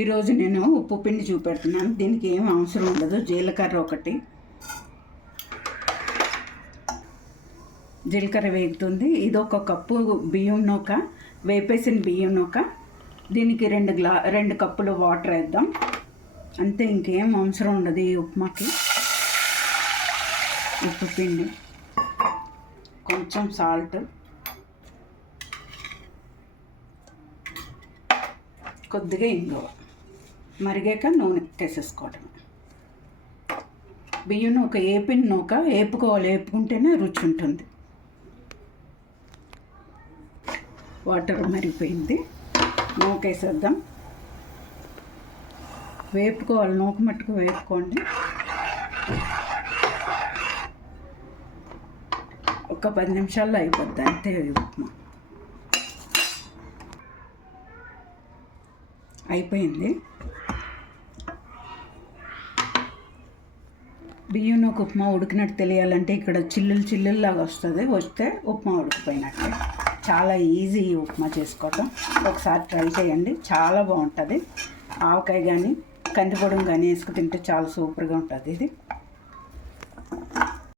ఈరోజు నేను ఉప్పు పిండి చూపెడుతున్నాను. దీనికి ఏం అవసరం ఉండదు. జీలకర్ర ఒకటి, జీలకర్ర వేగుతుంది. ఇది ఒక కప్పు బియ్యం నూక, వేపేసిన బియ్యం నూక. దీనికి 2 కప్పులు వాటర్ వేద్దాం. అంతే, ఇంకేం అవసరం ఉండదు ఈ ఉప్మాకి. ఉప్పు పిండి, కొంచెం సాల్ట్, కొద్దిగా ఇంగువ, మరిగాక నూనె వేసేసుకోవటం. బియ్యం నూక ఏపిన నూక వేపుకోవాలి, వేపుకుంటేనే రుచి ఉంటుంది. వాటర్ మరిగిపోయింది, నూక వేసేద్దాం. వేపుకోవాలి, నూక మట్టుకు వేపుకోండి. ఒక 10 నిమిషాల్లో అయిపోద్ది, అంతే ఉప్మా అయిపోయింది. బియ్యం నూక ఉప్మా ఉడికినట్టు తెలియాలంటే ఇక్కడ చిల్లులాగా వస్తే ఉప్మా ఉడికిపోయినట్టే. చాలా ఈజీ ఉప్మా చేసుకోవటం. ఒకసారి ట్రై చేయండి, చాలా బాగుంటుంది. ఆవకాయ కానీ కందిపొడం కానీ వేసుకు తింటే చాలా సూపర్గా ఉంటుంది ఇది.